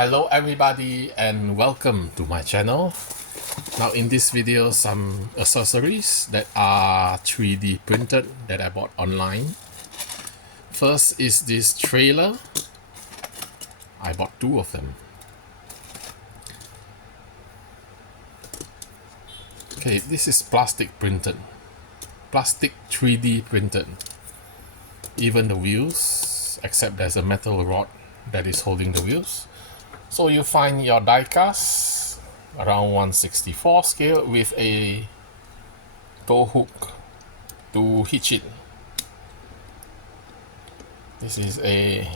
Hello everybody and welcome to my channel. Now in this video, some accessories that are 3D printed that I bought online. First is this trailer. I bought 2 of them. Okay, this is plastic printed. Plastic 3D printed. Even the wheels, except there's a metal rod that is holding the wheels. So you find your die cast around 1/64 scale with a tow hook to hitch it. This is a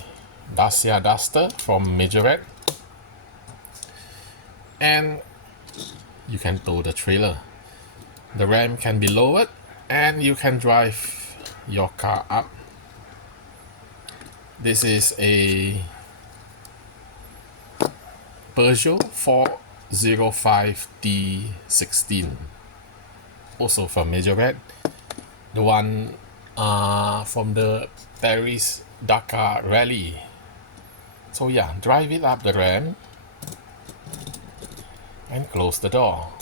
Dacia Duster from Majorette, and you can tow the trailer. The ram can be lowered and you can drive your car up. This is a Peugeot 405D16, also from Majorette, the one from the Paris-Dakar rally. So yeah, drive it up the ramp and close the door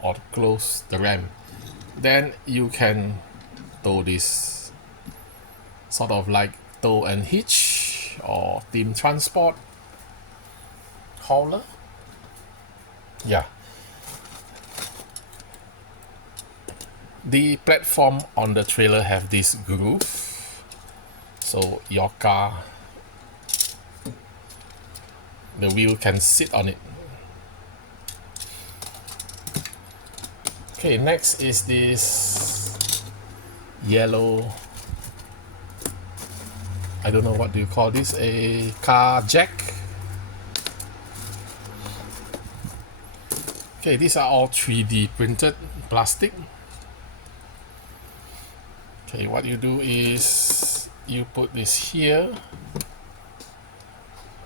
or close the ramp. Then you can tow this sort of like tow and hitch or team transport hauler. Yeah, the platform on the trailer have this groove, so your car, the wheel can sit on it. Okay, next is this yellow, I don't know what do you call this, a car jack. Okay, these are all 3D printed plastic. Okay, what you do is you put this here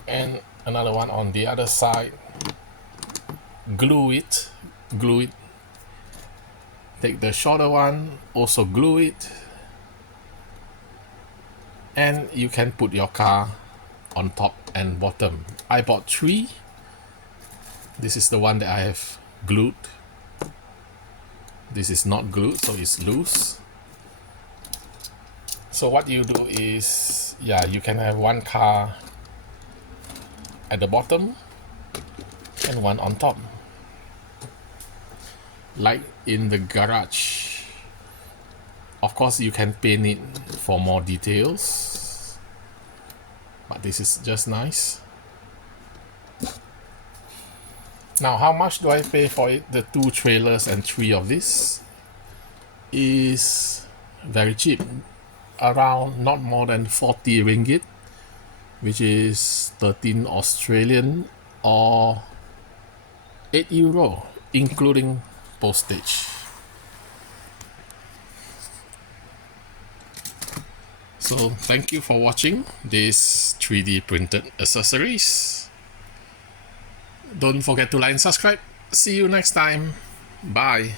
and another one on the other side, glue it, take the shorter one, also glue it, and you can put your car on top and bottom. I bought 3. This is the one that I have glued. This is not glued, so it's loose. So what you do is, yeah, you can have one car at the bottom and one on top, like in the garage. Of course you can paint it for more details, but this is just nice. Now, how much do I pay for it? The 2 trailers and 3 of this is very cheap, around not more than 40 ringgit, which is 13 Australian or 8 euro, including postage. So thank you for watching this 3D printed accessories. Don't forget to like and subscribe. See you next time. Bye.